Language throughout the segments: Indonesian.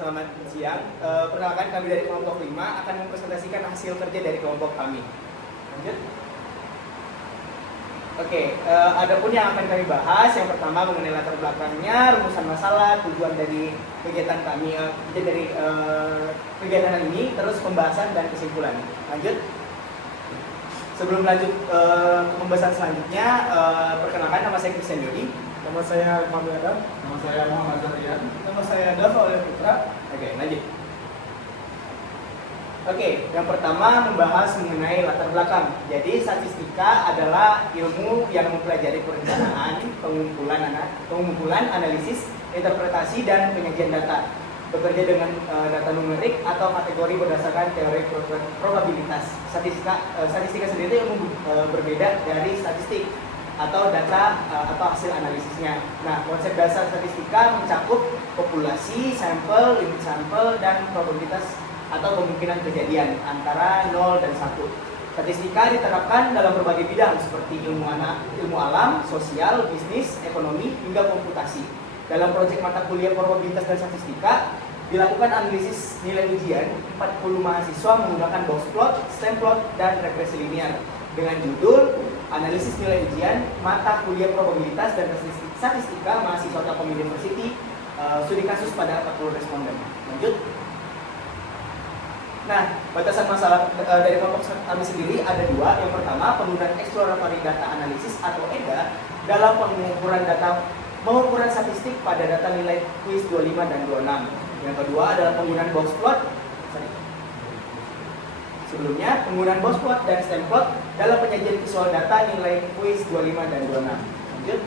selamat siang. Perkenalkan, kami dari kelompok 5 akan mempresentasikan hasil kerja dari kelompok kami. Lanjut. Oke, adapun yang akan kami bahas, yang pertama mengenai latar belakangnya, rumusan masalah, tujuan dari kegiatan kami, kegiatan ini, terus pembahasan dan kesimpulan. Lanjut. Sebelum lanjut ke pembahasan selanjutnya, perkenalkan, nama saya Christian Yodi. Nama saya Fahmi Adam. Nama saya Muhammad Zarian. Nama saya Dava oleh Putra. Oke, lanjut. Oke, yang pertama membahas mengenai latar belakang. Jadi statistika adalah ilmu yang mempelajari perencanaan, pengumpulan, analisis, interpretasi, dan penyajian data. Bekerja dengan data numerik atau kategori berdasarkan teori probabilitas. Statistika sendiri ilmu berbeda dari statistik atau data atau hasil analisisnya. Nah, konsep dasar statistika mencakup populasi, sampel, limit sampel, dan probabilitas atau kemungkinan kejadian antara 0 dan 1. Statistika diterapkan dalam berbagai bidang seperti ilmu alam, sosial, bisnis, ekonomi, hingga komputasi. Dalam proyek mata kuliah probabilitas dan statistika, dilakukan analisis nilai ujian 40 mahasiswa menggunakan box plot, stem plot, dan regresi linear dengan judul Analisis Nilai Ujian Mata Kuliah Probabilitas dan Statistika Mahasiswa Telkom University, studi kasus pada 40 responden. Lanjut. Nah, batasan masalah dari kelompok kami sendiri ada dua. Yang pertama, penggunaan exploratory data analysis atau EDA dalam pengukuran statistik pada data nilai kuis 25 dan 26. Yang kedua adalah penggunaan box plot. Sebelumnya, penggunaan box plot dan stem plot dalam penyajian visual data nilai kuis 25 dan 26. Lanjut.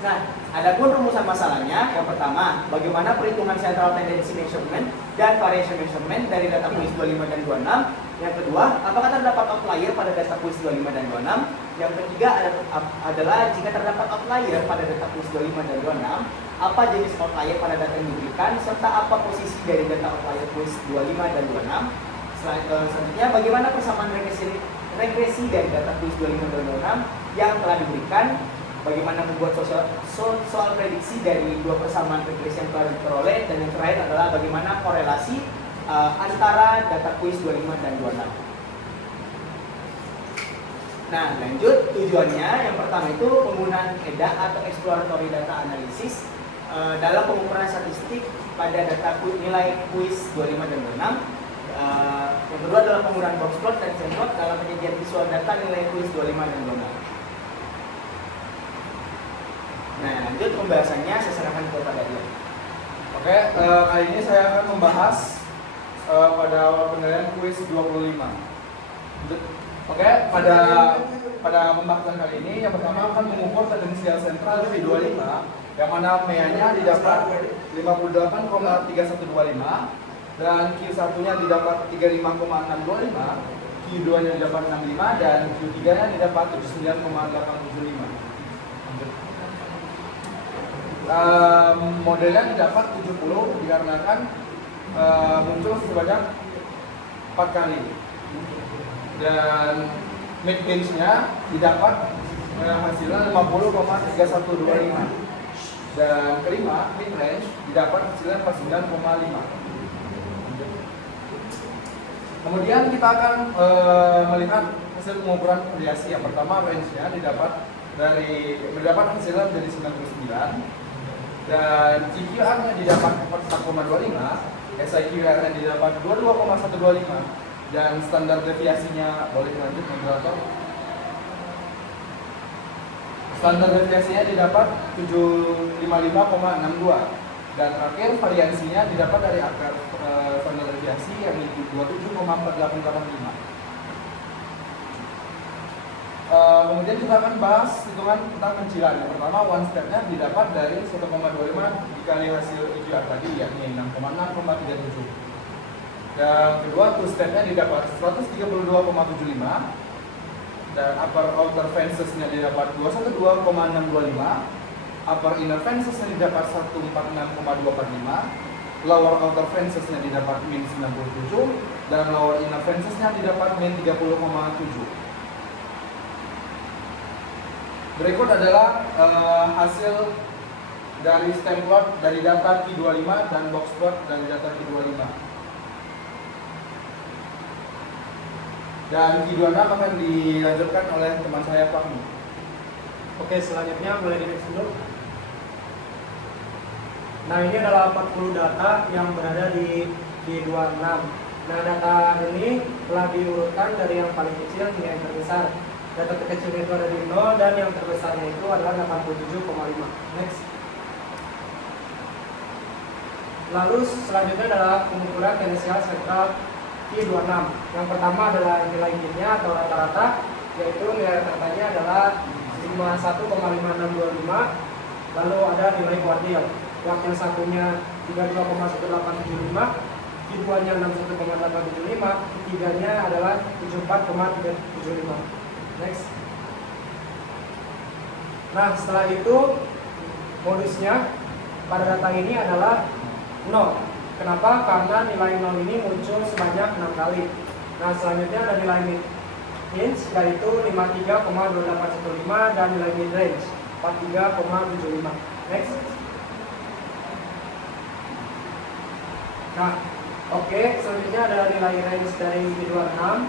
Nah, adapun rumusan masalahnya, yang pertama, bagaimana perhitungan central tendency measurement dan variation measurement dari data kuis 25 dan 26. Yang kedua, apakah terdapat outlier pada data kuis 25 dan 26. Yang ketiga adalah jika terdapat outlier pada data kuis 25 dan 26, apa jenis outlier pada data yang diberikan, serta apa posisi dari data outlier kuis 25 dan 26. Selanjutnya, bagaimana persamaan regresi dari data kuis 25 dan 26 yang telah diberikan, bagaimana membuat soal prediksi dari dua persamaan regresi yang telah diperoleh, dan yang terakhir adalah bagaimana korelasi antara data kuis 25 dan 26. Nah, lanjut. Tujuannya yang pertama itu penggunaan EDA atau exploratory data analysis dalam pengukuran statistik pada data nilai kuis 25 dan 26. Yang kedua adalah penggunaan box plot dan stem plot dalam penyajian visual data nilai kuis 25 dan 26. Nah, lanjut pembahasannya, saya serahkan kepada dia. Oke, kali ini saya akan membahas pada penilaian kuis 25. Oke, pada pembahasan kali ini yang pertama akan mengukur tendensial sentral Q25 yang mana ME-nya didapat 58,3125 dan Q1-nya didapat 35,625, Q2-nya didapat 65 dan Q3-nya didapat 79,875. Modelnya didapat 70 dikarenakan muncul sebanyak 4 kali, dan mid range-nya didapat hasilnya 50,3125, dan kelima mid range didapat hasilnya 49,5. Kemudian kita akan melihat hasil pengukuran variasi. Yang pertama, range-nya didapat hasilnya menjadi 99, dan GQR-nya didapat 4,25, SIQR-nya didapat 22,125, dan standar deviasinya, boleh lanjut moderator. Standar deviasinya didapat 755,62, dan akhir variansinya didapat dari akar standar deviasi yang 27,4885. Kemudian kita akan bahas hitungan tentang pencilan. Yang pertama, one step-nya didapat dari 1,25 dikali hasil EQR tadi, yakni 6,6,37. Dan kedua, two step-nya didapat 132,75, dan upper outer fences-nya didapat 212,625, upper inner fences-nya didapat 146,245, lower outer fences-nya didapat min 97, dan lower inner fences-nya didapat min 30,7. Berikut adalah hasil dari stem plot dari data Q25 dan box plot dari data Q25. Dan Q26 akan dilanjutkan oleh teman saya Fahmi. Oke, selanjutnya mulai di next dulu. Nah, ini adalah 40 data yang berada di 26. Nah, data ini telah diurutkan dari yang paling kecil hingga yang terbesar. Data terkecil itu ada di 0 dan yang terbesarnya itu adalah 87,5. Next. Lalu selanjutnya adalah pengukuran tendensial sentral Q26. Yang pertama adalah nilai mean-nya atau rata-rata, yaitu nilai rata-ratanya adalah 51,5625. Lalu ada nilai kuartil. Yang satunya 32,1875, Q2-nya 61,875, Q3-nya adalah 74,375. Next. Nah, setelah itu modusnya pada data ini adalah 0. Kenapa? Karena nilai 0 ini muncul sebanyak 6 kali. Nah, selanjutnya ada nilai mid-range yaitu 53,2815 dan nilai mid-range 43,75. Next. Nah, oke, selanjutnya adalah nilai range dari Q26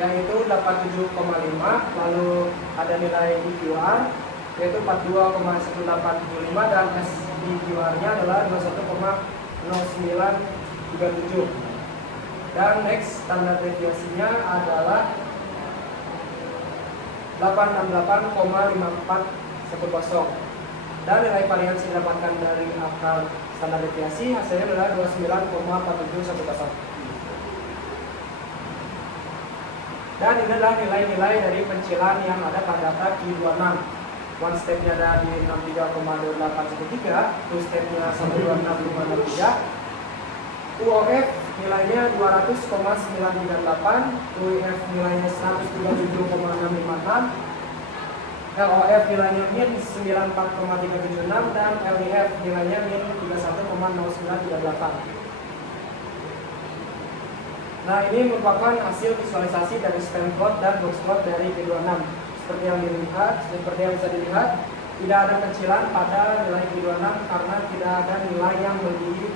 yaitu 87,5, lalu ada nilai EQR yaitu 42,1875 dan SDQR-nya adalah 21,0937. Dan next, standar deviasinya adalah 868,5410. Dan nilai variansi didapatkan dari akal standar deviasi hasilnya adalah 29,4710. Dan ini adalah nilai-nilai dari pencilan yang ada pada data Q26. One stepnya ada di 63,2813, two stepnya 126,563, UOF nilainya 200,938, UIF nilainya 137,656, LOF nilainya min 94,376 dan LIF nilainya min 31,0938. Nah, ini merupakan hasil visualisasi dari stem plot dan box plot dari Q26. Seperti yang bisa dilihat, tidak ada kecilan pada nilai Q26 karena tidak ada nilai yang melebihi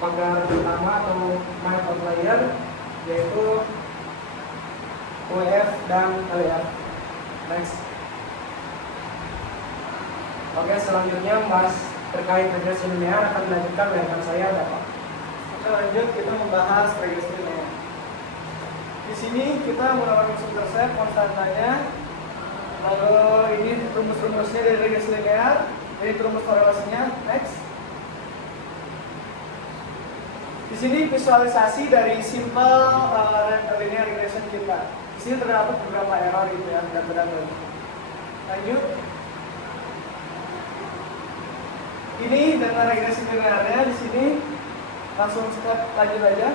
pagar utama atau mild outlier, yaitu UEF dan LIF. Next. Oke, selanjutnya membahas terkait regresi linear akan dilanjutkan oleh rekan saya, Bapak. Oke, lanjut kita membahas regresi linear. Di sini kita menggunakan intercept konstantanya, lalu ini rumus-rumusnya dari regresi linear, ini rumus korelasinya. Next. Di sini visualisasi dari simple linear regression kita. Di sini terdapat beberapa error gitu ya, data-data. Lanjut. Ini dengan regresi linearnya di sini langsung step lanjut aja.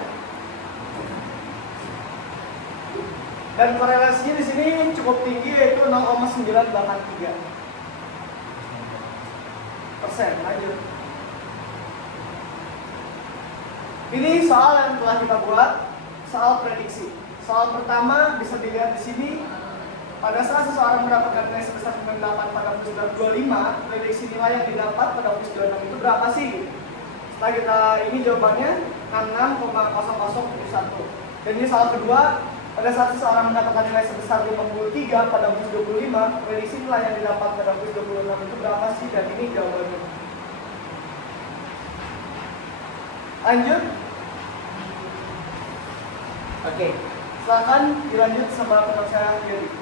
Dan korelasinya di sini cukup tinggi yaitu 0,983%. Lanjut. Ini soal yang telah kita buat, soal prediksi. Soal pertama bisa dilihat di sini. Pada saat seseorang mendapatkan nilai sebesar 98 pada plus 25, prediksi nilai yang didapat pada plus 26 itu berapa sih? Setelah kita ini jawabannya 66,0001. Dan ini soal kedua, pada saat seseorang mendapatkan nilai sebesar 53 pada plus 25, prediksi nilai yang didapat pada plus 26 itu berapa sih? Dan ini jawabannya. Lanjut. Oke, silakan dilanjut sama teman saya Yuri.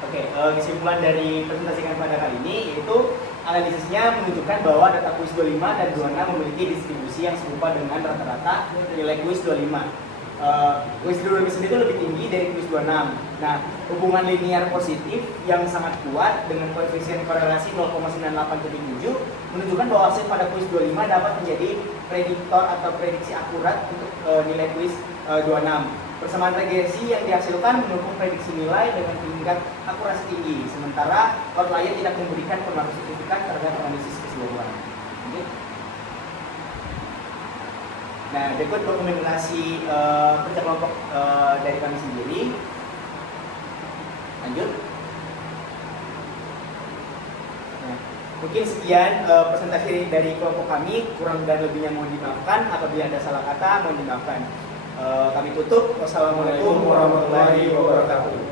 Oke, kesimpulan dari presentasi kami pada kali ini yaitu analisisnya menunjukkan bahwa data kuis 25 dan 26 memiliki distribusi yang serupa dengan rata-rata nilai kuis 25. Kuis 25 sendiri lebih tinggi dari kuis 26. Nah, hubungan linear positif yang sangat kuat dengan koefisien korelasi 0,9877 menunjukkan bahwa hasil pada kuis 25 dapat menjadi prediktor atau prediksi akurat untuk nilai kuis 26. Persamaan regresi yang dihasilkan mendukung prediksi nilai dengan tingkat akurasi tinggi, sementara outlier tidak memberikan pengaruh signifikan terhadap analisis keseluruhan. Okay. Nah, berikut dokumentasi kerja kelompok dari kami sendiri. Lanjut. Nah, Mungkin sekian presentasi dari kelompok kami, kurang dan lebihnya mohon dimaafkan. Apabila ada salah kata mohon dimaafkan. Kami tutup. Wassalamualaikum warahmatullahi wabarakatuh.